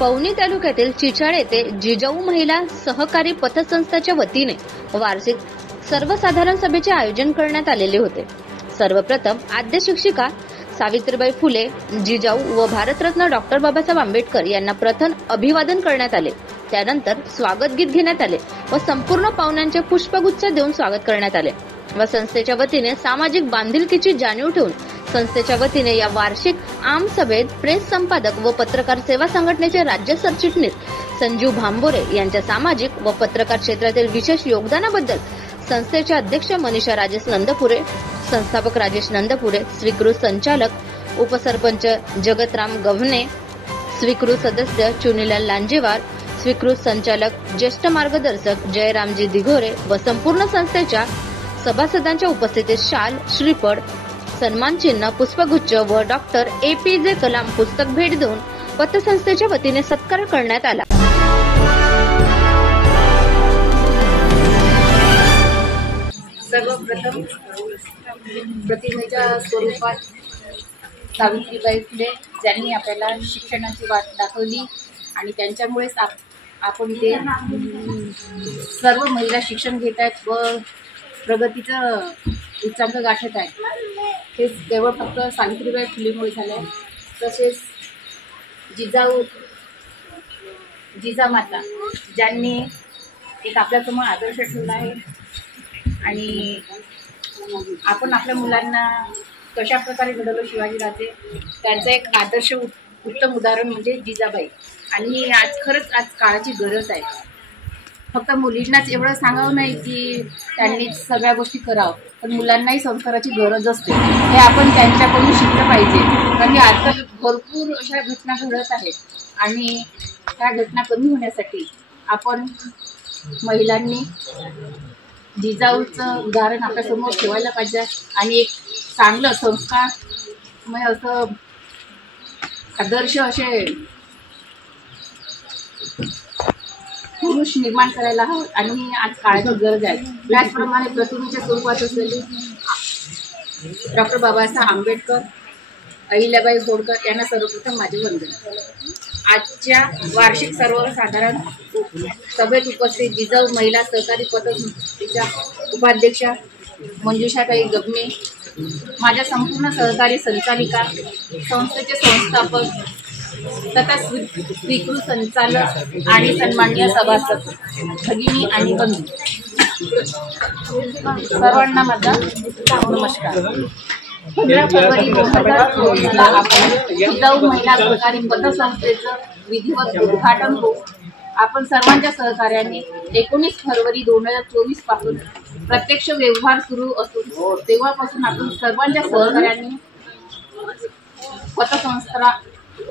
पवनी तालुक्यातील चिचाळ येथे जिजाऊ महिला सहकारी पतसंस्थेच्या वतीने वार्षिक सर्वसाधारण सभेचे आयोजन करण्यात आलेले होते। सर्वप्रथम आद्य शिक्षिका सावित्रीबाई फुले, जिजाऊ व भारतरत्न डॉक्टर बाबासाहेब आंबेडकर यांना प्रथम अभिवादन करण्यात आले। त्यानंतर स्वागत गीत घेण्यात आले व संपूर्ण पाहुण्यांचे पुष्पगुच्छ देऊन स्वागत करण्यात आले व संस्थेच्या वतीने सामाजिक बांधिलकीची जाणीव ठेवून संस्थेच्या वतीने या वार्षिक आम सभेत प्रेस संपादक व पत्रकार सेवा संघटनेचे राज्य सरचिटणीस संजीव भांबोरे यांच्या सामाजिक व पत्रकार क्षेत्रातील विशेष योगदानाबद्दल संस्थेचे अध्यक्ष मनीषा राजेश नंदपुरे, संस्थापक राजेश नंदपुरे, स्वीकृत संचालक उपसरपंच जगतराम गव्हणे, स्वीकृत सदस्य चुनीलाल लांजेवार, स्वीकृत संचालक ज्येष्ठ मार्गदर्शक जयरामजी दिघोरे व संपूर्ण संस्थेच्या सभासदांच्या उपस्थितीत शाल, श्रीफळ, सन्मान चिन्ह, पुष्पगुच्छ व डॉक्टर APJ कलाम पुस्तक भेट देऊन पतसंस्थेच्या वतीने सत्कार करण्यात आला। सर्वप्रथम प्रतिमेच्या स्वरूपात सावित्रीबाई फुले ज्यांनी आपल्याला शिक्षणाची वाट दाखवली आणि त्यांच्यामुळेच आपण इथे सर्व महिला शिक्षण घेत आहेत व प्रगतीचं उच्चांक गाठत आहेत। हे केवळ फक्त सावित्रीबाई फुलेमुळे झालं। तसेच जिजामाता ज्यांनी एक आपल्यासमोर आदर्श ठेवला आहे आणि आपण आपल्या मुलांना कशा प्रकारे घडवलं शिवाजीराजे त्यांचं एक आदर्श उत्तम उदाहरण म्हणजे जिजाबाई। आणि खरंच आज काळाची गरज आहे। फक्त मुलींनाच एवढं सांगावं नाही की त्यांनी सगळ्या गोष्टी करावं, पण मुलांनाही संस्काराची गरज असते। हे आपण त्यांच्याकडून शिकलं पाहिजे, कारण की आजकाल भरपूर अशा घटना घडत आहेत आणि त्या घटना कमी होण्यासाठी आपण महिलांनी जिजाऊचं उदाहरण आपल्यासमोर ठेवायला पाहिजे आणि एक चांगलं संस्कारमय असं आदर्श असे पुरुष निर्माण करायला हवं आणि आज काळाची गरज आहे। त्याचप्रमाणे प्रतिमेच्या स्वरूपात असलेली डॉक्टर बाबासाहेब आंबेडकर, अहिल्याबाई होळकर यांना सर्वप्रथम माझे वंदन। आजच्या वार्षिक सर्वसाधारण सभेत उपस्थित जिजाऊ महिला सहकारी पतसंस्थेच्या उपाध्यक्षा मंजुषाताई गव्हणे, माझ्या संपूर्ण सहकारी संचालिका, संस्थेचे संस्थापक तथा स्वीकृत संचालक आणि सन्माननीय सभासद भगिनी आणि बंधू सर्वांना माझा नमस्कार। 15 फरवरी 2024 आपण जिजाऊ महिला सहकारी पतसंस्थेचं विधिवत उद्घाटन होऊ। आपण सर्वांच्या सहकार्याने 19 फरवरी 2024 पासून प्रत्यक्ष व्यवहार सुरू असून तेव्हापासून आपण सर्वांच्या सहकार्याने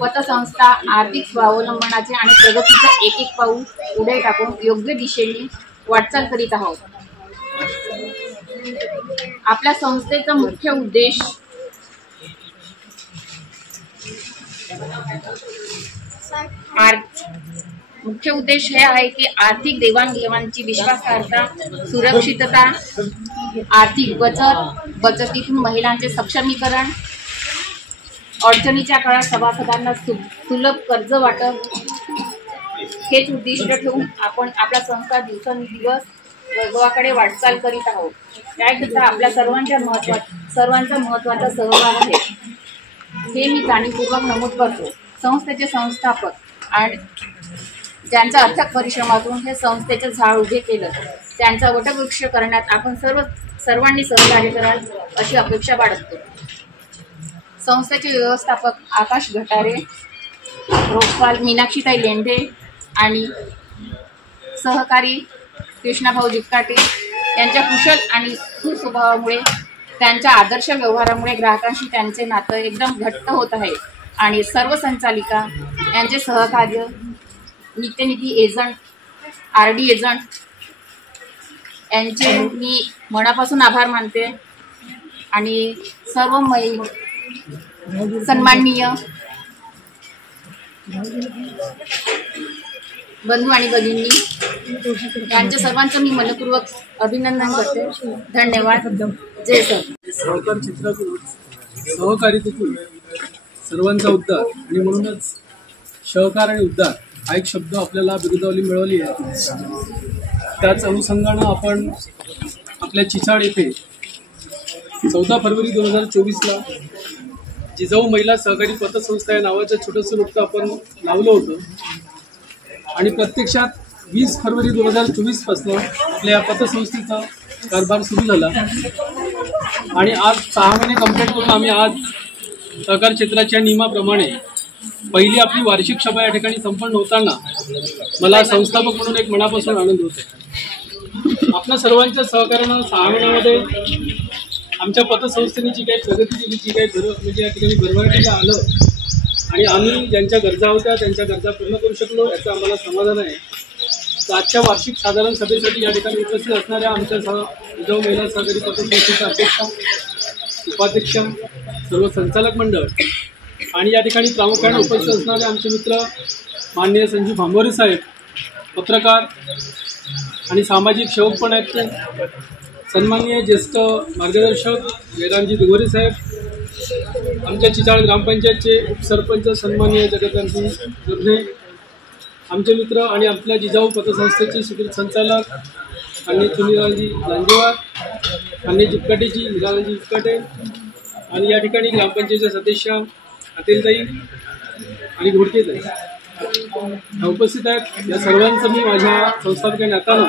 पतसंस्था आर्थिक स्वावलंबनाचे आणि प्रगतीचे एक एक पाऊल पुढे टाकून योग्य दिशेने वाटचाल करीत आहोत। आपल्या संस्थेचा मुख्य उद्देश हे आहे की आर्थिक देवाणघेवाणीची विश्वासार्हता, सुरक्षितता, आर्थिक बचतीतून महिलांचे सक्षमीकरण, अडचणीच्या काळात सभासदांना सुलभ कर्ज वाटप हेच उद्दिष्ट ठेवून आपण आपला संस्था दिवसेंदिवस वैभवाकडे वाटचाल करीत आहोत। त्याकरिता आपल्या सर्वांचा महत्त्वाचा सहभाग आहे हे मी जाणीवपूर्वक नमूद करतो। संस्थेचे संस्थापक आणि ज्यांच्या अथक परिश्रमातून हे संस्थेचे झाड उभे केलं त्यांचा वटवृक्ष करण्यात आपण सर्वांनी सहकार्य कराल अशी अपेक्षा बाळगतो। संस्थेचे व्यवस्थापक आकाश घटारे, रोखपाल मीनाक्षीताई लेंढे आणि सहकारी कृष्णाभाऊ जिक्काटे यांच्या कुशल आणि सुस्वभावामुळे त्यांच्या आदर्श व्यवहारामुळे ग्राहकांशी त्यांचे नातं एकदम घट्ट होत आहे आणि सर्व संचालिका यांचे सहकार्य, नित्यनिधी एजंट, RD एजंट यांचे मी मनापासून आभार मानते आणि सर्व सन्माननीय बंधू आणि भगिनी यांच्या सर्वांचं मी मनपूर्वक अभिनंदन करते। धन्यवाद। जय सर। सहकार क्षेत्रातून सहकारितेतून सर्वांचा उद्धार आणि म्हणूनच सहकार आणि उद्धार हा एक शब्द आपल्याला बिरुदावली मिळवली आहे. त्याच अनुषंगानं आपण आपल्या चिचाड येथे 14 फरवरी 2024ला जिजाऊ महिला सहकारी पतसंस्था या नावाचं छोटंसं रोपटं आपण लावलं होतं आणि प्रत्यक्षात 20 फरवरी 2024 पासून आपल्या या पतसंस्थेचा कारभार सुरू झाला आणि आज 6 महिने कंप्लीट करून आम्ही आज सहकार क्षेत्राच्या नियमाप्रमाणे पहिली आपली वार्षिक सभा या ठिकाणी संपन्न होताना मला संस्थापक म्हणून एक मनापासून आनंद होत आहे. आपल्या सर्वांच्या सहकार्यानं 6 महिन्यामध्ये आमच्या पतसंस्थेने जी काही प्रगती केली, जी काही म्हणजे या ठिकाणी भरभराटीला आलं आणि आम्ही ज्यांच्या गरजा होत्या त्यांच्या गरजा पूर्ण करू शकलो याचं आम्हाला समाधान आहे. तर आजच्या वार्षिक साधारण सभेसाठी या ठिकाणी उपस्थित असणाऱ्या आमच्या जिजाऊ महिला सहकारी पतसंस्थेच्या अध्यक्षा, उपाध्यक्षा, सर्व संचालक मंडळ आणि या ठिकाणी प्रामुख्याने उपस्थित असणारे आमचे मित्र माननीय संजीव भांबोरे साहेब, पत्रकार आणि सामाजिक सेवक पण आहेत ते, सन्माननीय ज्येष्ठ मार्गदर्शक वेदांजी दिगोरे साहेब, आमच्या चिचाळ ग्रामपंचायतचे उपसरपंच सन्माननीय जगदांजी गभने, आमचे मित्र आणि आपल्या जिजाऊ पतसंस्थेचे स्वीकृत संचालक आणि सुनीलजी लांजेवार, आणि जिपकाटेजी निरालाजी जिपकाटे आणि या ठिकाणी ग्रामपंचायतच्या सदस्य अतिलताई आणि घोडकेताई उपस्थित आहेत. या सर्वांचं मी माझ्या संस्थापक नात्यानं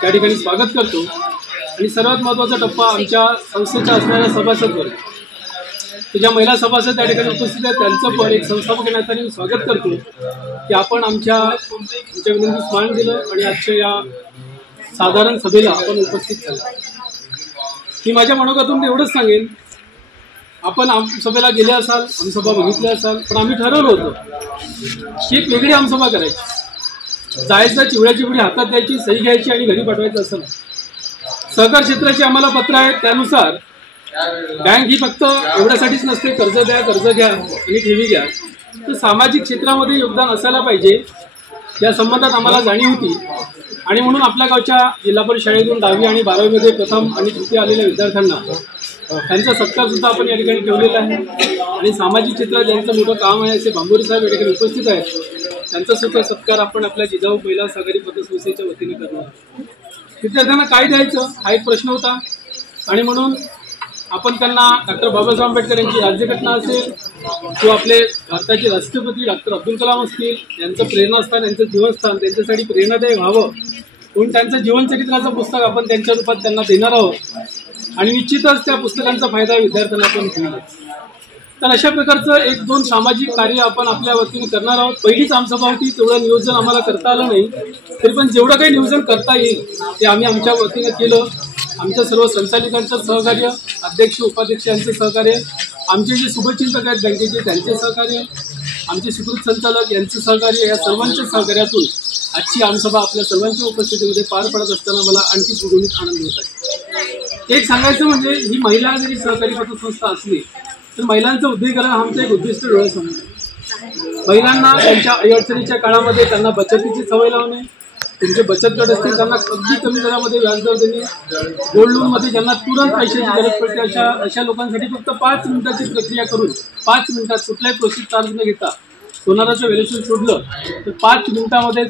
त्या ठिकाणी स्वागत करतो आणि सर्वात महत्त्वाचा टप्पा आमच्या संस्थेच्या असणाऱ्या सभासद वर्ग, ज्या महिला सभासद त्या ठिकाणी उपस्थित आहेत त्यांचं पण एक संस्थापक नात्याने स्वागत करतो की आपण आमच्या विनंती स्मरण दिलं आणि आजच्या या साधारण सभेला आपण उपस्थित झाला. मी माझ्या मनोगतातून एवढंच सांगेन, आपण आमसभेला गेले असाल, आमसभा बघितल्या असाल, पण आम्ही ठरवलं होतं की एक वेगळी आमसभा करायची, जायचं चिवड्या चिवडी हातात द्यायची, सही घ्यायची आणि घरी पाठवायचं असं नाही. सहकार क्षेत्राची आम्हाला पत्र आहेत त्यानुसार बँक ही फक्त एवढ्यासाठीच नसते कर्ज द्या, कर्ज घ्या आणि ठेवी घ्या, तर सामाजिक क्षेत्रामध्ये योगदान असायला पाहिजे या संबंधात आम्हाला जाणीव होती आणि म्हणून आपल्या गावच्या जिल्हा परिषद शाळेतून 10वी आणि 12वीमध्ये प्रथम आणि तृतीय आलेल्या विद्यार्थ्यांना त्यांचा सत्कार सुद्धा आपण या ठिकाणी ठेवलेला आहे आणि सामाजिक क्षेत्रात ज्यांचं मोठं काम आहे असे भांबोरे साहेब या ठिकाणी उपस्थित आहेत, त्यांचा सुद्धा सत्कार आपण आपल्या जिजाऊ महिला सहकारी पतसंस्थेच्या वतीने करणार. विद्यार्थ्यांना काय द्यायचं हा एक प्रश्न होता आणि म्हणून आपण त्यांना डॉक्टर बाबासाहेब आंबेडकर यांची राज्यघटना असेल किंवा आपले भारताचे राष्ट्रपती डॉक्टर अब्दुल कलाम असतील, यांचं प्रेरणास्थान, यांचं जीवनस्थान त्यांच्यासाठी प्रेरणादायी व्हावं म्हणून त्यांचं जीवनचरित्राचं पुस्तक आपण त्यांच्या रूपात त्यांना देणार आहोत आणि निश्चितच त्या पुस्तकांचा फायदा विद्यार्थ्यांना पण होईल. तर अशा प्रकारचं 1-2 सामाजिक कार्य आपण आपल्या वतीने करणार आहोत. पहिलीच आमसभा होती, तेवढं नियोजन आम्हाला करता आलं नाही, तरी पण जेवढं काही नियोजन करता येईल ते आम्ही आमच्या वतीने केलं. आमच्या सर्व संचालकांचं सहकार्य, अध्यक्ष उपाध्यक्ष यांचे सहकार्य, आमचे जे शुभचिंतक आहेत बँकेचे त्यांचे सहकार्य, आमचे स्वीकृत संचालक यांचं सहकार्य, या सर्वांच्या सहकार्यातून आजची आमसभा आपल्या सर्वांच्या उपस्थितीमध्ये पार पडत असताना मला आणखी द्विगुणित आनंद होत आहे. एक सांगायचं म्हणजे ही महिला जरी सहकारी पतसंस्था असली तर महिलांचं उद्योगीकरण हा आमचं एक उद्दिष्ट डोळ्यासमोर आहे. महिलांना त्यांच्या अडचणीच्या काळामध्ये त्यांना बचतीची सवय लावणे, तुमचे बचत गट असतील त्यांना अगदी कमी दरामध्ये व्याजदर देणे, गोल्ड लोनमध्ये ज्यांना तुरंत पैशाची गरज पडते अशा लोकांसाठी फक्त 5 मिनिटाची प्रक्रिया करून 5 मिनिटात कुठल्याही प्रोसेस चार्ज न घेता सोनाराचं व्हॅल्युएशन सोडलं तर 5 मिनिटामध्ये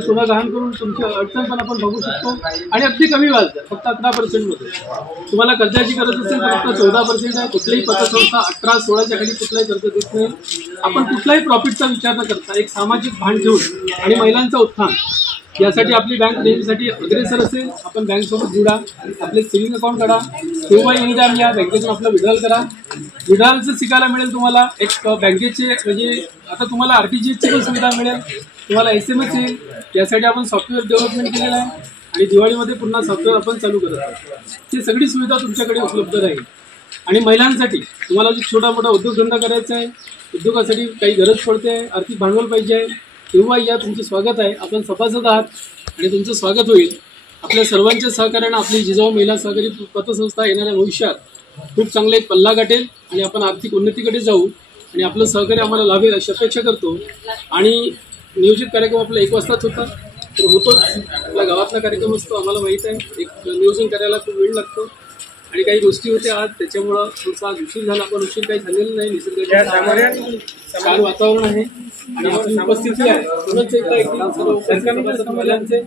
सोनं गहाण करून तुमची अडचण पण आपण बघू शकतो आणि अगदी कमी व्याजदर फक्त 11% तुम्हाला कर्जाची गरज असेल तर फक्त 14% आहे. कुठलीही पतसंस्था 18-16च्या खाली कुठलाही कर्ज देत नाही. आपण कुठलाही प्रॉफिटचा विचार न करता एक सामाजिक भान ठेवून आणि महिलांचं उत्थान यासाठी आपली बँक नेहमीसाठी अग्रेसर असेल. आपण बँकसोबत जुडा, आपले सेव्हिंग अकाउंट काढा, किंवा एनीटाईम या बँकेतून आपलं विड्रॉल करा. विड्रॉलचं शिकायला मिळेल तुम्हाला एक बँकेचे म्हणजे आता तुम्हाला RTGSची पण सुविधा मिळेल, तुम्हाला SMS येईल. यासाठी आपण सॉफ्टवेअर डेव्हलपमेंट केलेलं आहे आणि दिवाळीमध्ये पुन्हा सॉफ्टवेअर आपण चालू करत आहोत. ही सगळी सुविधा तुमच्याकडे उपलब्ध राहील. आणि महिलांसाठी तुम्हाला जो छोटा मोठा उद्योगधंदा करायचा आहे, उद्योगासाठी काही गरज पडते, आर्थिक भांडवल पाहिजे, तेव्हा या तुमचं स्वागत आहे. आपण सभासद आहात आणि तुमचं स्वागत होईल. आपल्या सर्वांच्या सहकार्यानं आपली जिजाऊ महिला सहकारी पतसंस्था येणाऱ्या भविष्यात खूप चांगले एक पल्ला गाठेल आणि आपण आर्थिक उन्नतीकडे जाऊ आणि आपलं सहकार्य आम्हाला लाभेल अशी अपेक्षा करतो. आणि नियोजित कार्यक्रम आपला 1 वाजताच होता, तर होतोच. आपल्या गावातला कार्यक्रम असतो, आम्हाला माहीत आहे. एक नियोजन करायला खूप वेळ लागतो. आणि काही गोष्टी होत्या आज, त्याच्यामुळं थोडासा आज उशीर झाला, पण उशीर काही झालेला नाही. निसर्गाचे छान वातावरण आहे आणि आपली उपस्थिती आहे. म्हणूनच एकदा सर्व महिलांचे